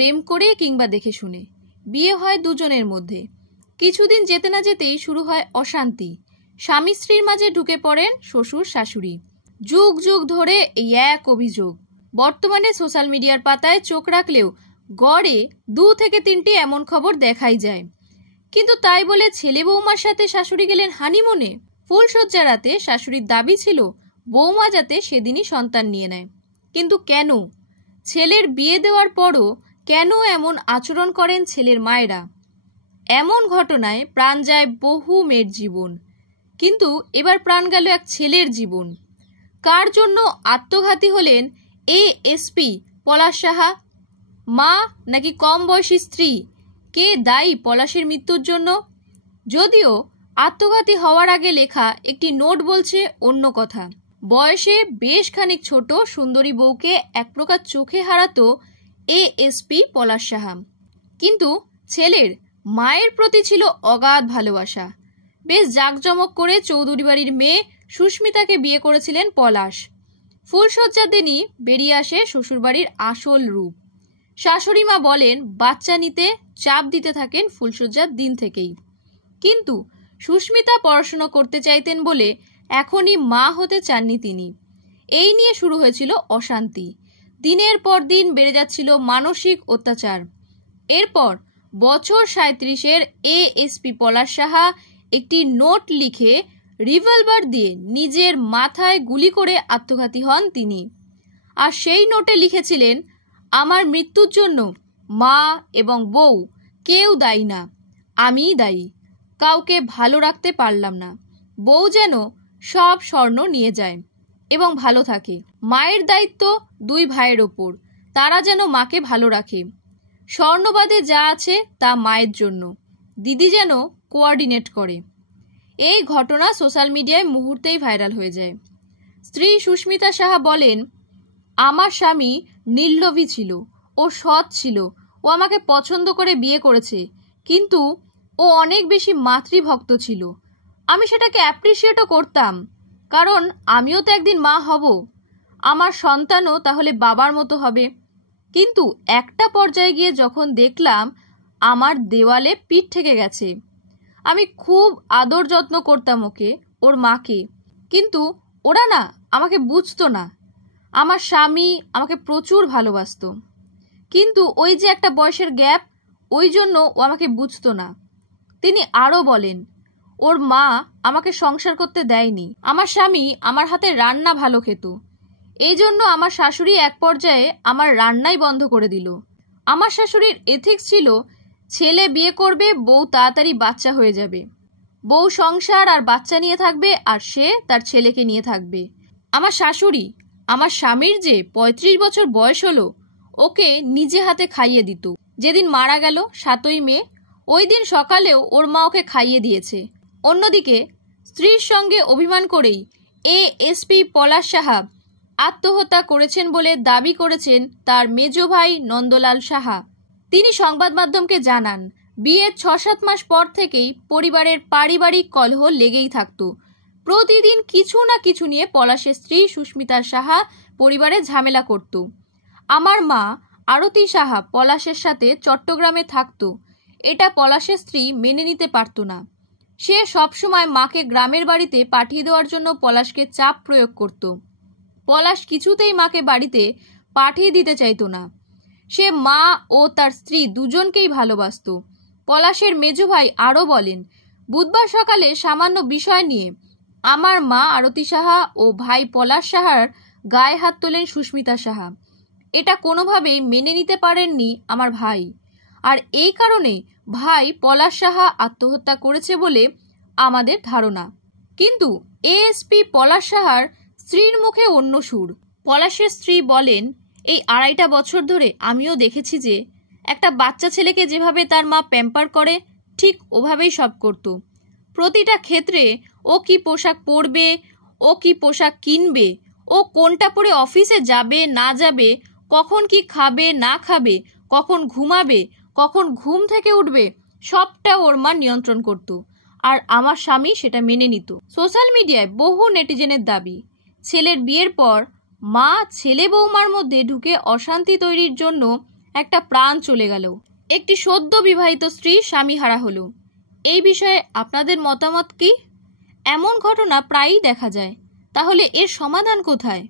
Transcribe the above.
প্রেম করে কিংবা দেখে শুনে। বিয়ে হয় দুজনের মধ্যে। কিছুদিন যেতে না যেতেই শুরু হয় অশান্তি। স্বামী স্ত্রীর মাঝে ঢুকে পড়েন শ্বশুর শাশুড়ি। যুগ যুগ ধরে এই এক অভিযোগ। বর্তমানে সোশ্যাল মিডিয়ার পাতায় চোখ রাখলেও গড়ে 2 থেকে 3টি এমন খবর দেখাই যায়। কিন্তু তাই বলে ছেলে বৌমার সাথে শাশুড়ি গেলেন হানিমুনে? ফুলশয্যা রাতে শাশুড়ির দাবি ছিল বৌমা যাতে সেদিনই সন্তান নিয়ে নেয়। কিন্তু কেন? ছেলের বিয়ে দেওয়ার পরও কেন এমন আচরণ করেন ছেলের মায়েরা? এমন ঘটনায় প্রাণ যায় বহু মেয়ের জীবন। কিন্তু এবার প্রাণ গেল এক ছেলের জীবন। কার জন্য আত্মঘাতী হলেন এএসপি পলাশ সাহা? মা নাকি কম বয়সী স্ত্রী? কে দায়ী পলাশের মৃত্যুর জন্য? যদিও আত্মঘাতী হওয়ার আগে লেখা একটি নোট বলছে অন্য কথা। বয়সে বেশ খানিক ছোট সুন্দরী বউকে এক প্রকার চোখে হারাতো এএসপি পলাশ সাহা। কিন্তু ছেলের মায়ের প্রতি ছিল অগাধ ভালোবাসা। বেশ জাঁকজমক করে চৌধুরী বাড়ির মেয়ে সুস্মিতাকে বিয়ে করেছিলেন পলাশ। ফুলশয্যার দিনই বেরিয়ে আসে শ্বশুরবাড়ির আসল রূপ। শাশুড়ি মা বলেন বাচ্চা নিতে চাপ দিতে থাকেন ফুলশয্যার দিন থেকেই। কিন্তু সুস্মিতা পড়াশোনা করতে চাইতেন বলে এখনই মা হতে চাননি তিনি। এই নিয়ে শুরু হয়েছিল অশান্তি। দিনের পর দিন বেড়ে যাচ্ছিল মানসিক অত্যাচার। এরপর বছর 37-এর এএসপি পলাশ সাহা একটি নোট লিখে রিভলভার দিয়ে নিজের মাথায় গুলি করে আত্মঘাতী হন তিনি। আর সেই নোটে লিখেছিলেন, আমার মৃত্যুর জন্য মা এবং বউ কেউ দায়ী না, আমিই দায়ী। কাউকে ভালো রাখতে পারলাম না। বউ যেন সব স্বর্ণ নিয়ে যায় এবং ভালো থাকে। মায়ের দায়িত্ব 2 ভাইয়ের ওপর, তারা যেন মাকে ভালো রাখে। স্বর্ণবাদে যা আছে তা মায়ের জন্য, দিদি যেন কোঅর্ডিনেট করে। এই ঘটনা সোশ্যাল মিডিয়ায় মুহূর্তেই ভাইরাল হয়ে যায়। স্ত্রী সুস্মিতা সাহা বলেন, আমার স্বামী নির্লোভী ছিল, ও সৎ ছিল, ও আমাকে পছন্দ করে বিয়ে করেছে, কিন্তু ও অনেক বেশি মাতৃভক্ত ছিল। আমি সেটাকে অ্যাপ্রিসিয়েটও করতাম, কারণ আমিও তো একদিন মা হব, আমার সন্তানও তাহলে বাবার মতো হবে। কিন্তু একটা পর্যায়ে গিয়ে যখন দেখলাম আমার দেওয়ালে পিঠ ঠেকে গেছে। আমি খুব আদর যত্ন করতাম ওকে, ওর মাকে, কিন্তু ওরা না আমাকে বুঝতো না। আমার স্বামী আমাকে প্রচুর ভালোবাসতো, কিন্তু ওই যে একটা বয়সের গ্যাপ, ওই জন্য ও আমাকে বুঝতো না। তিনি আরও বলেন, ওর মা আমাকে সংসার করতে দেয়নি। আমার স্বামী আমার হাতে রান্না ভালো খেত, এই জন্য আমার শাশুড়ি এক পর্যায়ে আমার রান্নাই বন্ধ করে দিল। আমার শাশুড়ির এথিক্স ছিল, ছেলে বিয়ে করবে, বউ তাড়াতাড়ি বাচ্চা হয়ে যাবে, বউ সংসার আর বাচ্চা নিয়ে থাকবে, আর সে তার ছেলেকে নিয়ে থাকবে। আমার শাশুড়ি আমার স্বামীর যে 35 বছর বয়স হলো, ওকে নিজে হাতে খাইয়ে দিত। যেদিন মারা গেল 7ই মে, ওই দিন সকালেও ওর মা ওকে খাইয়ে দিয়েছে। অন্যদিকে স্ত্রীর সঙ্গে অভিমান করেই এএসপি পলাশ সাহা আত্মহত্যা করেছেন বলে দাবি করেছেন তার মেজ ভাই নন্দলাল সাহা। তিনি সংবাদ মাধ্যমকে জানান, বিয়ের 6-7 মাস পর থেকেই পরিবারের পারিবারিক কলহ লেগেই থাকত। প্রতিদিন কিছু না কিছু নিয়ে পলাশের স্ত্রী সুস্মিতা সাহা পরিবারে ঝামেলা করত। আমার মা আরতি সাহা পলাশের সাথে চট্টগ্রামে থাকত, এটা পলাশের স্ত্রী মেনে নিতে পারত না। সে সবসময় মাকে গ্রামের বাড়িতে পাঠিয়ে দেওয়ার জন্য পলাশকে চাপ প্রয়োগ করত। পলাশ কিছুতেই মাকে বাড়িতে পাঠিয়ে দিতে চাইতো না। সে মা ও তার স্ত্রী দুজনকেই ভালোবাসত। পলাশের মেজ ভাই আরও বলেন, বুধবার সকালে সামান্য বিষয় নিয়ে আমার মা আরতি সাহা ও ভাই পলাশ সাহার গায়ে হাত তোলেন সুস্মিতা সাহা। এটা কোনোভাবেই মেনে নিতে পারেননি আমার ভাই, আর এই কারণে ভাই পলাশ সাহা আত্মহত্যা করেছে বলে আমাদের ধারণা। কিন্তু এএসপি পলাশ সাহার স্ত্রীর মুখে অন্য সুর। পলাশের স্ত্রী বলেন, এই 2.5 বছর ধরে আমিও দেখেছি যে একটা বাচ্চা ছেলেকে যেভাবে তার মা প্যাম্পার করে, ঠিক ওভাবেই সব করত। প্রতিটা ক্ষেত্রে ও কি পোশাক পরবে, ও কি পোশাক কিনবে, ও কোনটা পরে অফিসে যাবে না যাবে, কখন কি খাবে না খাবে, কখন ঘুমাবে, কখন ঘুম থেকে উঠবে, সবটা ওর মা নিয়ন্ত্রণ করত। আর আমার স্বামী সেটা মেনে নিত। সোশ্যাল মিডিয়ায় বহু নেটিজেনের দাবি, ছেলের বিয়ের পর মা ছেলে বৌমার মধ্যে ঢুকে অশান্তি তৈরির জন্য একটা প্রাণ চলে গেল। একটি সদ্য বিবাহিত স্ত্রী স্বামীহারা হলো। এই বিষয়ে আপনাদের মতামত কি? এমন ঘটনা প্রায়ই দেখা যায়। তাহলে এর সমাধান কোথায়?